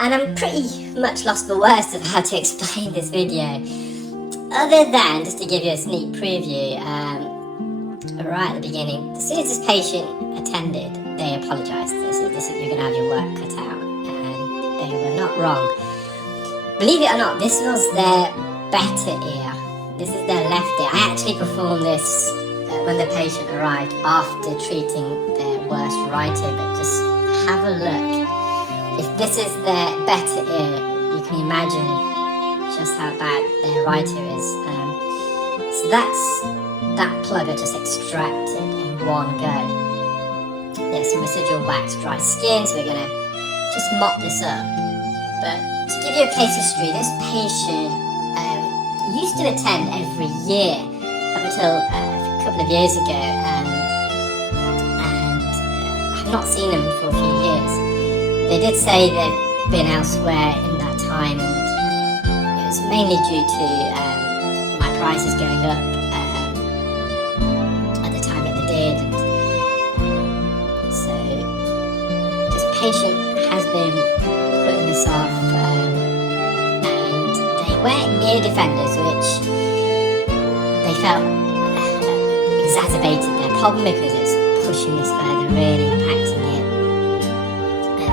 And I'm pretty much lost for words of how to explain this video, other than just to give you a sneak preview. Right at the beginning, as soon as this patient attended, they apologised. They said, you're going to have your work cut out, and they were not wrong. Believe it or not, this was their better ear. This is their left ear. I actually performed this when the patient arrived after treating their worst right ear, but just have a look. If this is their better ear, you can imagine just how bad their right ear is. So that's that plug I just extracted in one go. There's some residual wax, dry skin, so we're going to just mop this up. But to give you a case history, this patient used to attend every year up until a couple of years ago, and I've not seen them for a few years. They did say they've been elsewhere in that time, and it was mainly due to my prices going up at the time that they did. And so this patient has been putting this off, and they wear ear defenders, which they felt exacerbated their problem because it's pushing this further, really impacting it.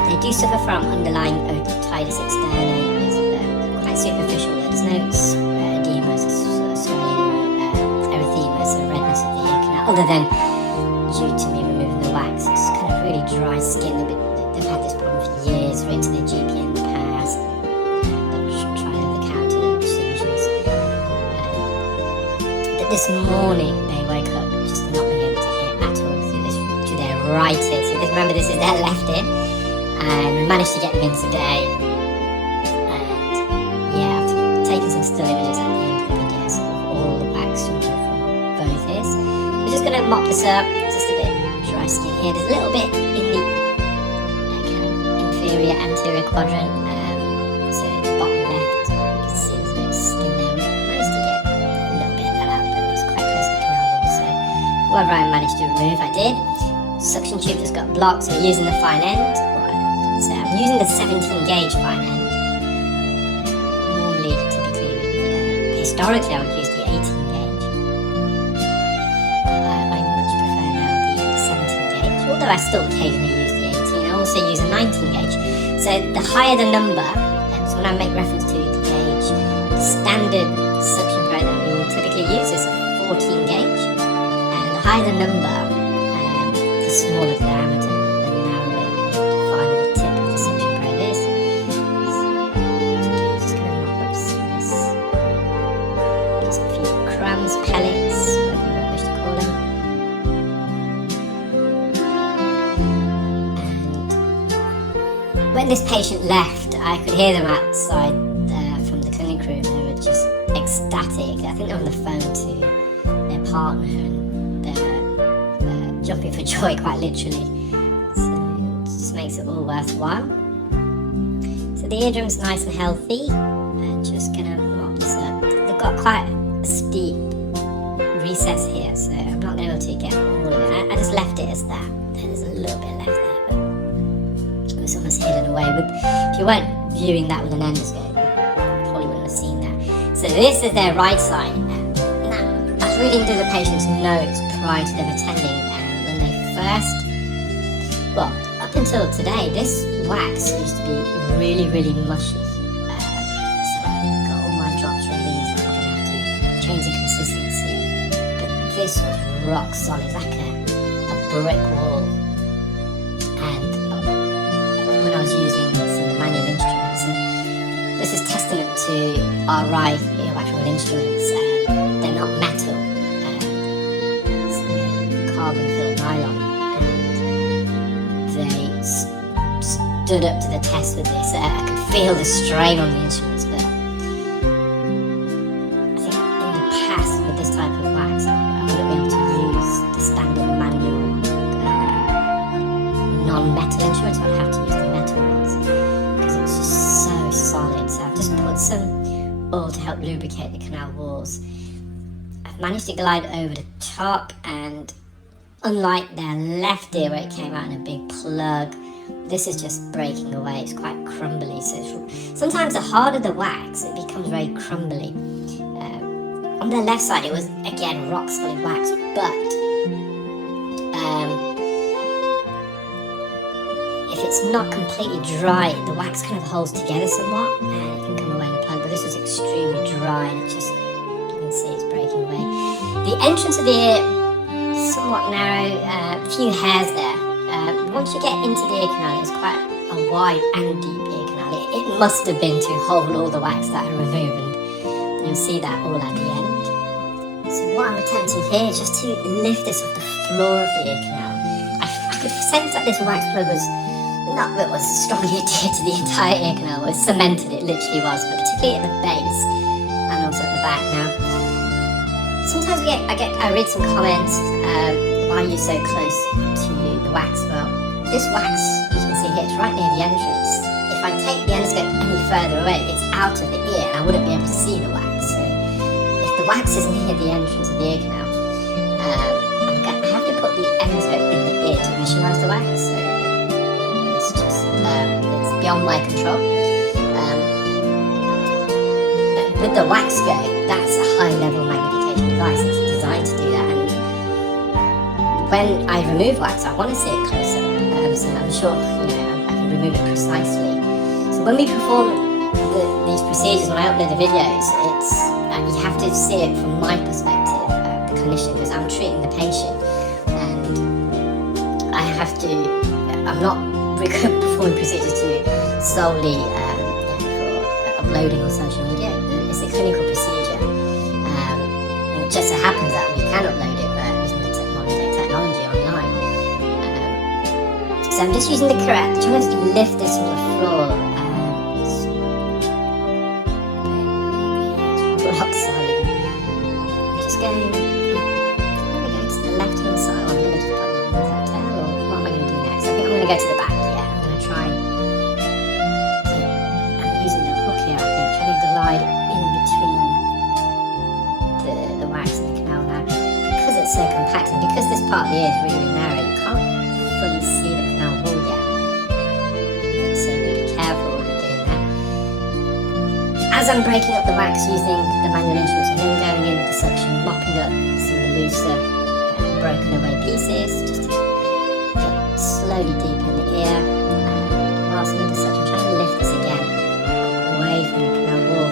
They do suffer from underlying otitis externa. It's quite superficial. There's no edema, swelling, erythema, so redness of the ear canal, other than due to me removing the wax. It's kind of really dry skin. They've had this problem for years, written to their GP in the past. They've tried over-the-counter solutions. But this morning they woke up just not being able to hear at all to their right ear. So remember, this is their left ear. And we managed to get them in today, and yeah, after taking some still images at the end of the video, so all the wax removed from both ears. We're just going to mop this up, just a bit dry skin here. There's a little bit in the kind of inferior anterior quadrant, so the bottom left, you can see there's a bit of skin there. We managed to get a little bit of that out, but it was quite close to the canal wall, so whatever I managed to remove, I did. Suction tube just got blocked, so we're using the fine end. So I'm using the 17 gauge fine end. Normally, typically, historically I would use the 18 gauge. I much prefer now the 17 gauge, although I still occasionally use the 18. I also use a 19 gauge. So the higher the number, so when I make reference to the gauge, the standard suction probe that we will typically use is a 14 gauge. And the higher the number, the smaller the diameter. Pellets, whatever you wish to call them. And when this patient left, I could hear them outside from the clinic room. They were just ecstatic. I think they're on the phone to their partner, and they're jumping for joy, quite literally. So it just makes it all worthwhile. So the eardrum's nice and healthy. I'm just gonna mop this up. They've got quite a steep recess here, so I'm not able to get all of it. I just left it as that. There's a little bit left there, but it was almost hidden away. If you weren't viewing that with an endoscope, you probably wouldn't have seen that. So this is their right side. Now, I was reading through the patient's notes prior to them attending, and when they first, well, up until today, this wax used to be really, really mushy. So I got all my drops ready, so I'm going to have to change the consistency. This was rock solid, like a brick wall. And when I was using some of the manual instruments, and this is testament to RI earwax instruments, they're not metal, it's carbon filled nylon, and they stood up to the test with this. I could feel the strain on the instruments, but I think in the past with this type of wax, I wouldn't be able to use the standard manual non-metal instruments. I'd have to use the metal ones because it's just so solid. So I've just put some oil to help lubricate the canal walls. I've managed to glide over the top, and unlike their left ear where it came out in a big plug, This is just breaking away. It's quite crumbly. So sometimes the harder the wax, it becomes very crumbly. On the left side, it was again rock solid wax, but if it's not completely dry, the wax kind of holds together somewhat, and it can come away in a plug. But this was extremely dry, and it just, you can see it's breaking away. The entrance of the ear, somewhat narrow, a few hairs there. Once you get into the ear canal, it's quite a wide and deep ear canal. It must have been to hold all the wax that I removed, and you'll see that all at the end. So what I'm attempting here is just to lift this off the floor of the ear canal. I could sense that this wax plug was not that was strongly adhered to the entire ear canal, it was cemented, it literally was, but particularly at the base and also at the back. Now, sometimes I read some comments, why are you so close to the wax? Well, this wax, you can see here, it's right near the entrance. If I take the endoscope any further away, it's out of the ear and I wouldn't be able to see the wax. So if the wax is near the entrance of the ear canal, I have to put the endoscope in the ear to visualize the wax. So it's just, it's beyond my control. With the wax scope, that's a high level magnification device. It's designed to do that. And when I remove wax, I want to see it closer. So I'm sure, I can remove it precisely. So when we perform these procedures, when I upload the videos, it's you have to see it from my perspective, the clinician, because I'm treating the patient, and I have to. I'm not performing procedures to solely for uploading on social media. It's a clinical procedure, and it just so happens that we can upload it using the modern technology online. So I'm just using the correct, trying to lift this from the floor. Rock solid. I'm just going. I'm going to go to the left hand side. I'm going to just put it in the tail, or what am I going to do next? I think I'm going to go to the back. Yeah, I'm going to try. I'm using the hook here. I think trying to glide in between the wax and the canal now, because it's so compact and because this part of the ear is really narrow. You can't fully see the canal wall yet. So be careful when you're doing that. As I'm breaking up the wax using the manual instruments, and then going in with the suction, mopping up some of the looser, broken away pieces, just to get slowly deep in the ear. And whilst I'm with the suction, trying to lift this again away from the canal wall.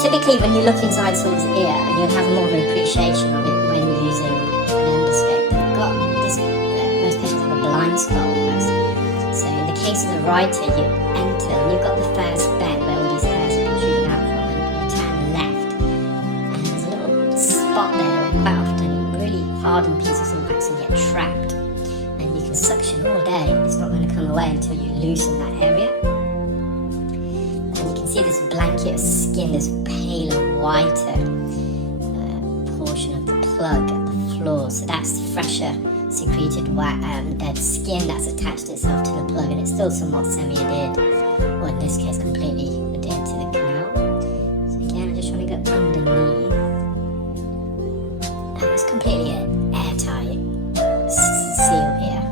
Typically, when you look inside someone's ear, and you'll have more of an appreciation of it when you're using an endoscope. They've got this. Most patients have a blind spot almost. So in the case of the right ear, you enter, and you've got the first bend where all these hairs are protruding out from, and you turn left, and there's a little spot there where quite often really hardened pieces of wax can get trapped, and you can suction all day. It's not going to come away until you loosen that area. And you can see this blanket of skin, this paler, whiter portion of the plug at the floor. So that's fresher secreted dead skin that's attached itself to the plug, and it's still somewhat semi-adhered, or in this case completely adhered to the canal. So again, I'm just trying to go underneath. And it's completely airtight seal here.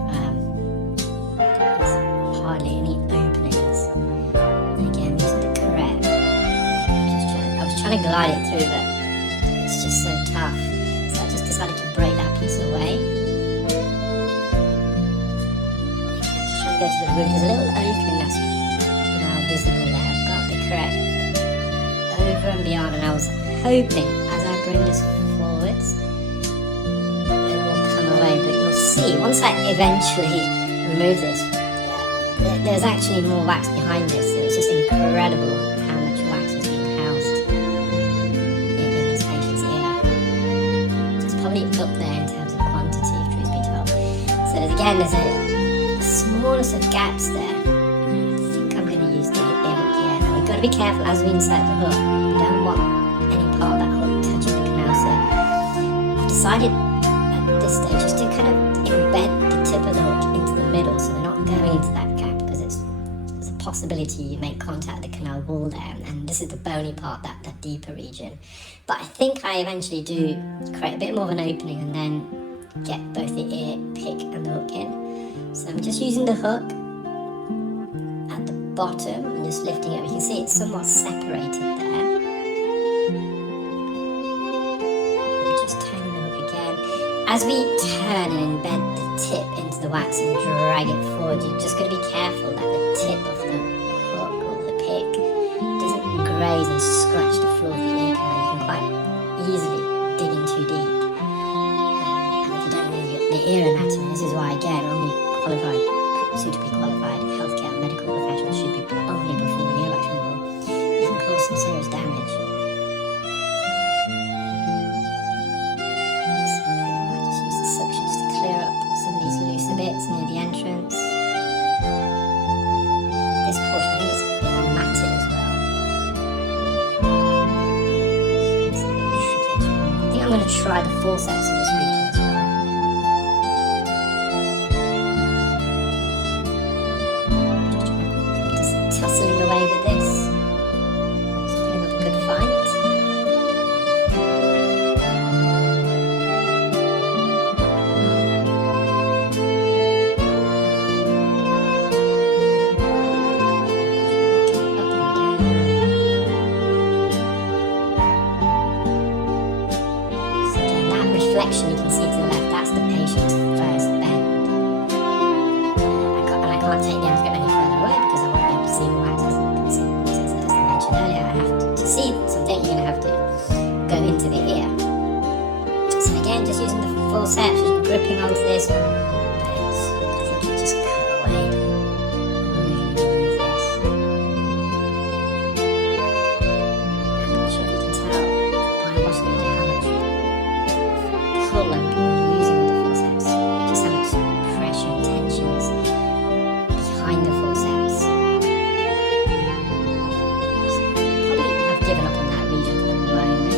There's hardly any openings. And again, using the correct. I was trying to glide it through, but it's just so tough. So I just decided to break that piece away. Go to the root. There's a little opening that's now visible there. I've got the correct over and beyond, and I was hoping as I bring this forwards it will come away, but you'll see once I eventually remove this, there's actually more wax behind this. It's just incredible how much wax is being housed in this patient's ear. It's probably up there in terms of quantity, if truth be told. So again, there's a smallest of gaps there. I think I'm going to use the ear hook here. Now we've got to be careful as we insert the hook. We don't want any part of that hook touching the canal. So I've decided at this stage just to kind of embed the tip of the hook into the middle, so we're not going into that gap, because there's a possibility you make contact with the canal wall there, and this is the bony part, that deeper region. But I think I eventually do create a bit more of an opening and then get both the ear pick and the hook in. So I'm just using the hook bottom and just lifting it. You can see it's somewhat separated there. Just turning the hook again. As we turn and embed the tip into the wax and drag it forward, you're just going to be careful that the tip of the hook or the pick doesn't graze and scratch the floor of the ear canal. You can quite easily dig in too deep. And if you don't know the ear anatomy, this is why, again, only suitably qualified healthcare and medical professionals should be only performing earwax removal. You can cause some serious damage. Just use the suction just to clear up some of these looser bits near the entrance. This portion, I think it's a bit matted as well. It's a bit tricky to remove. I think I'm going to try the forceps in this region as well. Tussling away with this. Just putting up a good fight. So again, that reflection you can see to the left, that's the patient's first bend. I can't take the endoscope any further away because I won't be able to see the wax. As I mentioned earlier, I have to see something, you're going to have to go into the ear. So again, just using the forceps, just gripping onto this, but I think you just cut away to really remove this. I'm not sure if you can tell by watching the video how much pull I'm using with the forceps, just how much pressure and tension is behind the forceps. So probably have given up on that region for the moment.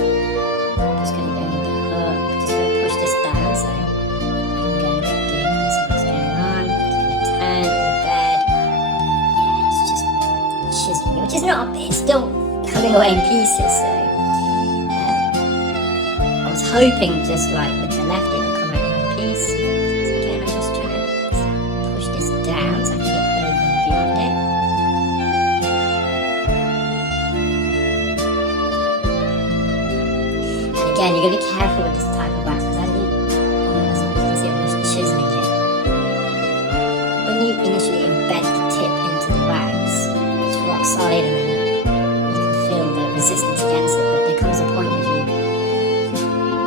I'm just going to go with the hook, just going to push this down so I can go a bit deeper and see what's going on. Just going to turn the bed. Yeah, it's just chiseling, which is not, it's still coming away in pieces. So I was hoping just like with the left it will come out in one piece. So again, I'm just trying to push this down so I can get over and beyond it. And again, you're going to be careful with this type of wax because as you can see, I'm just chiseling it. When you initially embed the tip into the wax, it's rock solid and then you can feel the resistance against it, but there comes a point if you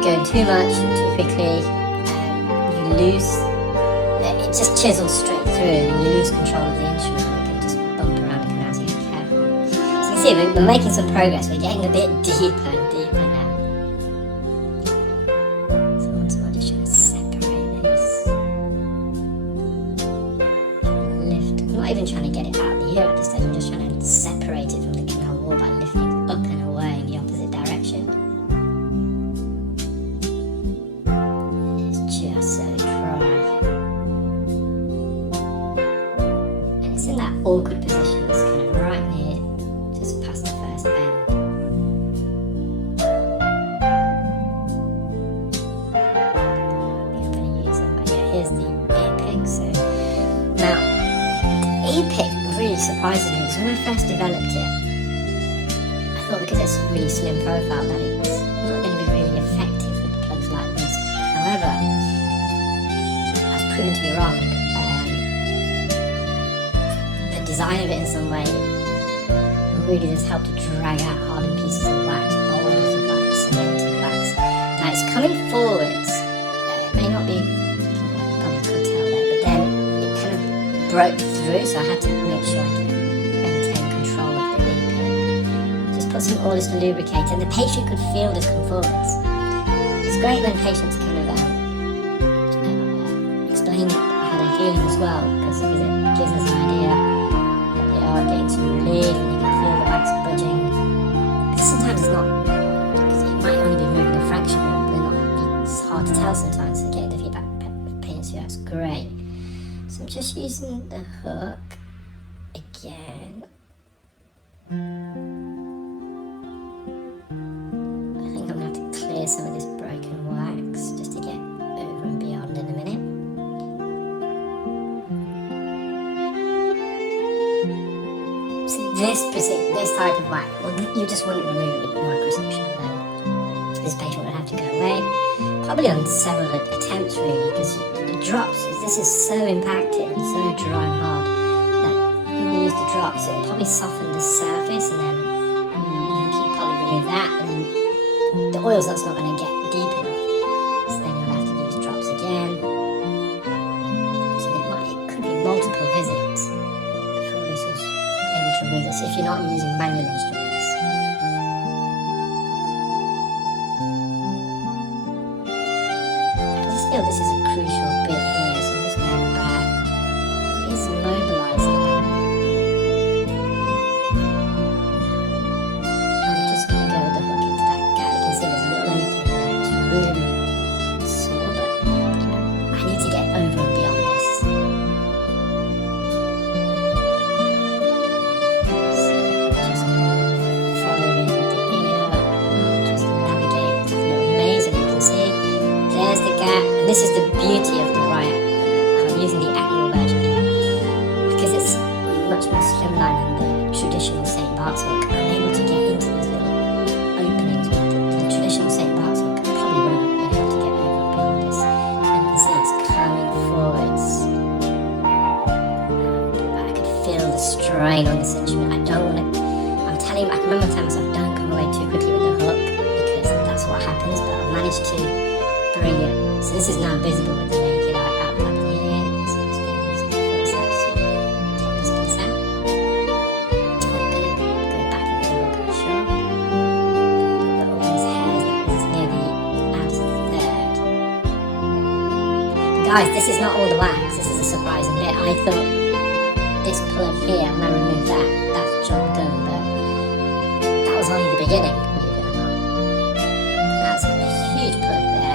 go too much and too quickly, you lose, it just chisels straight through and you lose control of the instrument and it can just bump around the canal, so you have to be careful. So you can see we're making some progress, we're getting a bit deeper and deeper now. So once more, just trying to separate this. Lift, I'm not even trying to get it out of the ear at this stage, I'm just trying to separate it from the canal wall by lifting up and away in the opposite direction. Just so dry. And it's in that awkward position, it's kind of right near, just past the first bend. I'm going to use it, but yeah, here's the ear pick. So now, the ear pick really surprises me because when I first developed it, I thought because it's a really slim profile that it's not going to be really effective with plugs like this. However, I was proven to be wrong. The design of it in some way really does help to drag out hardened pieces of wax, boulders of wax, cemented wax. Now it's coming forwards. It may not be, you probably could tell there, but then it kind of broke through, so I had to make sure I could maintain control of the ear pick. Just put some oils to lubricate, and the patient could feel this come forwards. It's great when patients kind of explain how they're feeling as well, because it gives us an idea that they are getting some relief and you can feel the wax budging. Because sometimes it's not, because it might only be moving a fraction, but it's hard to tell sometimes. So getting the feedback of patients who that's great. So I'm just using the hook again. I think I'm going to have to clear some of this broken wax just to get over and beyond in a minute. this type of wax, well, you just wouldn't remove it with microsuction alone. This patient would have to go away, probably on several attempts really, because the drops, this is so impacted and so dry and hard that when you use the drops, it will probably soften the surface, and then you can probably remove that, and then the oil's that's not going to get deep enough, so then you'll have to use drops again. So it could be multiple visits before this was able to remove this, if you're not using manual instruments. This is a crucial bit here, so I'm just going back. It's mobilizing now. I'm just going to go with the hook into that gap. You can see there's a little opening there. It's really sore, but I need to get over and beyond this. So just following the ear, just navigate the little maze, and you can see there's the gap. This is the beauty of the Riot, and I'm using the Admiral version here, because it's much more slimline than the traditional St. Bart's hook. I'm able to get into these little openings with the traditional St. Bart's hook. I probably wouldn't have been able to get over and beyond this. And you can see it's coming forwards. I could feel the strain on this instrument. I don't want to, I remember telling myself, don't come away too quickly with the hook, because that's what happens, but I managed to bring it. So this is now visible with the naked eye out like here. So I'm just going to use the forceps to take this piece out. I'm going to go back in the hook, I'm sure. Look at all these hairs now, because it's near the outer third. But guys, this is not all the wax. This is a surprising bit. I thought this plug here, when I remove that, that's job done, but that was only the beginning, believe it or not. That's a huge plug there.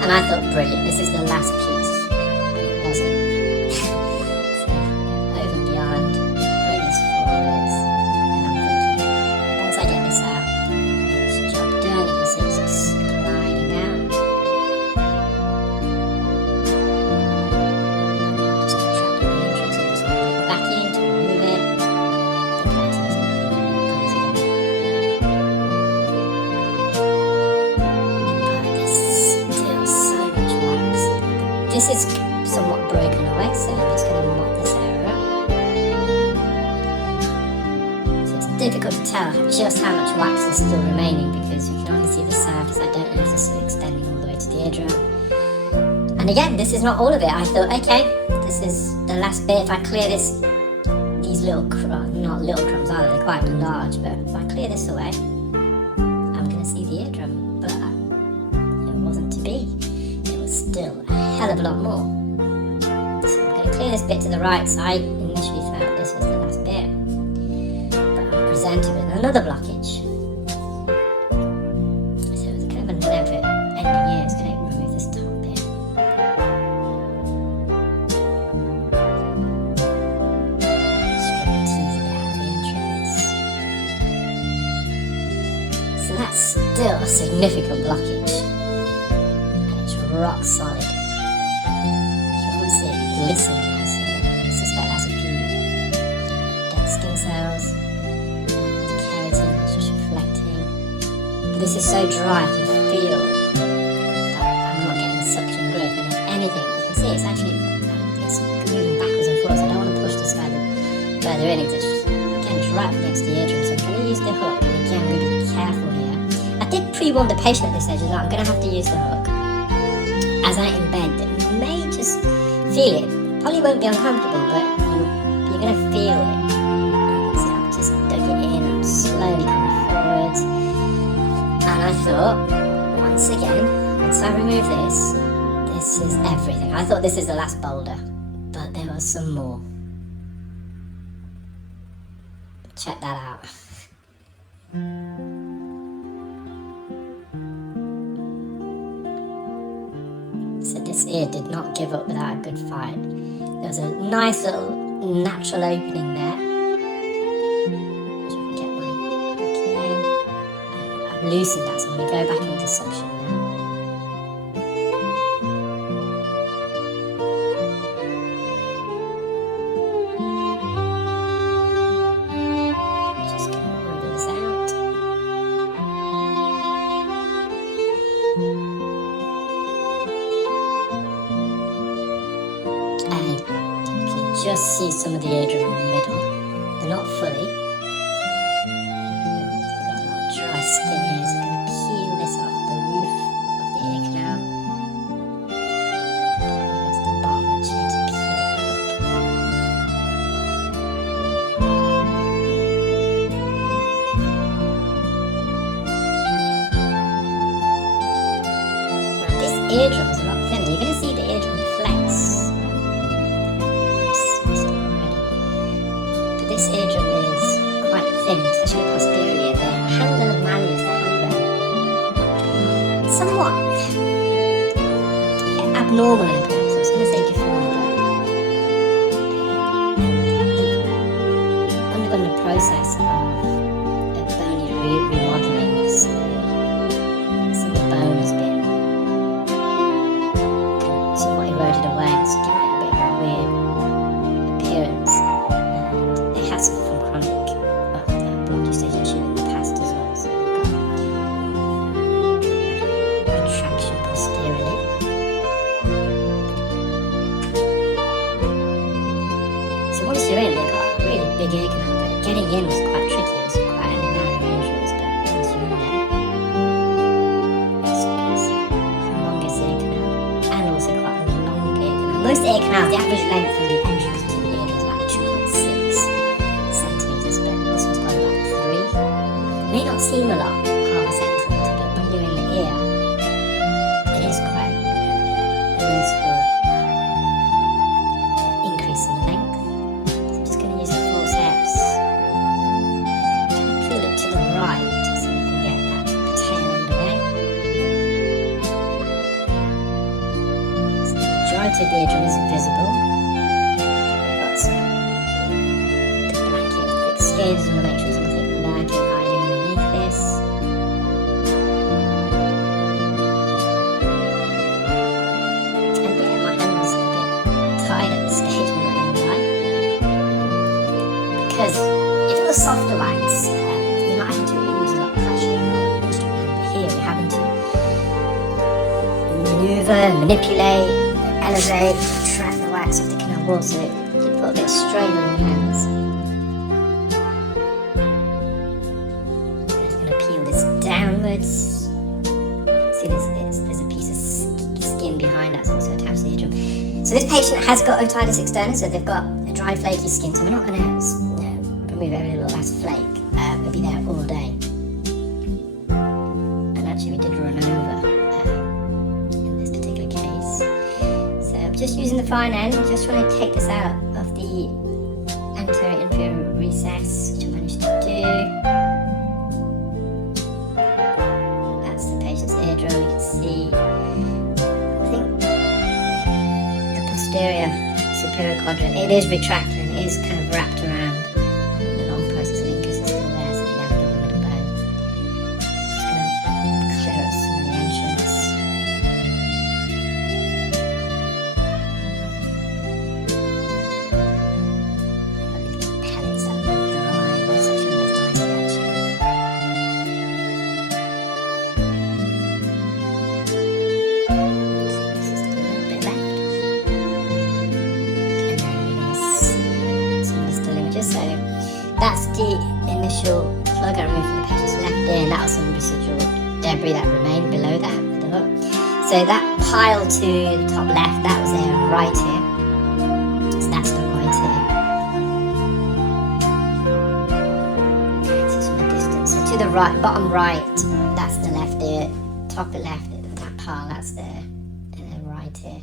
And I thought, brilliant, this is the last piece, but it wasn't. So, over and beyond, bring this forwards, and I'm thinking, once I get this out, it's job done. You can see it's just gliding out. I'm just contracting the entrance, I'm just going to get the vacuum to remove it. Then try to use it again. This is somewhat broken away, so I'm just going to mop this area up. So it's difficult to tell just how much wax is still remaining, because you can only see the surface. I don't know if this is extending all the way to the eardrum. And again, this is not all of it. I thought, okay, this is the last bit. If I clear this, these little, not little crumbs either, they're quite large, but if I clear this away, I'm going to see the eardrum. But it wasn't to be. It was still hell of a lot more. So I'm going to clear this bit to the right side. Initially thought this was the last bit, but I'm presented with another blockage. So it's kind of an effort ending here. It's going to remove this top bit. Teasing out the entrance. So that's still a significant blockage, and it's rock solid. Listen, so I suspect that's a few dead skin cells, the keratin that's just reflecting. But this is so dry, I can feel that I'm not getting a suction grip, and if anything, you can see it's actually it's moving backwards and forwards. I don't want to push this further in, it's just getting right up against the eardrum, so I'm going to use the hook, and again, I'm going to be careful here. I did pre-warn the patient at this stage that I'm going to have to use the hook as I embed, and you may just feel it. Probably won't be uncomfortable, but you're going to feel it. So I've just dug it in, I'm slowly coming forwards. And I thought, once again, once I remove this, this is everything. I thought this is the last boulder, but there was some more. Check that out. So this ear did not give up without a good fight. There was a nice little natural opening there. If I can get my hook in. I've loosened that, so I'm going to go back into suction now. just see some of the eardrum in the middle. They're not fully. They've got a lot of dry skin here, so I'm going to peel this off the roof of the ear canal. That's the bottom, actually, to peel it up. Now, this eardrum's a lot thinner. You're going to see the eardrum flex. This eardrum is quite thin, especially posteriorly, and the handle of malleus, the handbone, it's somewhat abnormal in appearance. I was going to say deformed, but undergone the process of bony remodeling, so some of the bone has been somewhat eroded away. It's giving it a bit of a weird appearance. From chronic blood gestation tube in the past as well, so we've got retraction posteriorly. So once you're in, they've got a really big ear canal, but getting in was quite tricky. It was quite a narrow entrance, but once you're in there, it's humongous ear canal, and also quite a long ear canal. Most ear canals, the average length from the entrance to the ear is about 2.6 centimeters, but this was probably about 3. May not seem a lot, half a centimeter, but when you're in the ear, it is quite a noticeable increase in length. So I'm just going to use the forceps to peel it to the right so we can get that tail end away. So the majority of the eardrum is visible. Skin, just want to make sure there's nothing lurking, hiding underneath this. And yeah, my hand's a bit tied at this stage, I'm not going to lie. Because if it was softer wax, you're not having to use a lot of pressure on the instrument. But here we're having to maneuver, manipulate, elevate, retract the wax off the canal wall, so you put a bit of strain on your hands. Downwards. See, there's a piece of skin behind that's also attached to the eardrum. So this patient has got otitis externa, so they've got a dry, flaky skin. So we're not going to remove every little last flake. It'll be there all day. And actually, we did run over in this particular case. So I'm just using the fine end, just trying to take this out of the anterior inferior recess, which I managed to do. Eardrum, you can see, I think, the posterior superior quadrant, it is retracted and it is kind of wrapped around the long process of incus is still there, so the end of the middle bone. Just going to clear up some of the entrance. Got these little pellets that are dry, it's actually really nice actually. So that's the initial plug I removed from the patient's left ear, and that was some residual debris that remained below that. So that pile to the top left, that was their right ear. So that's the right ear. So from a distance. So to the right, bottom right, that's the left ear. Top left, that pile, that's their right ear.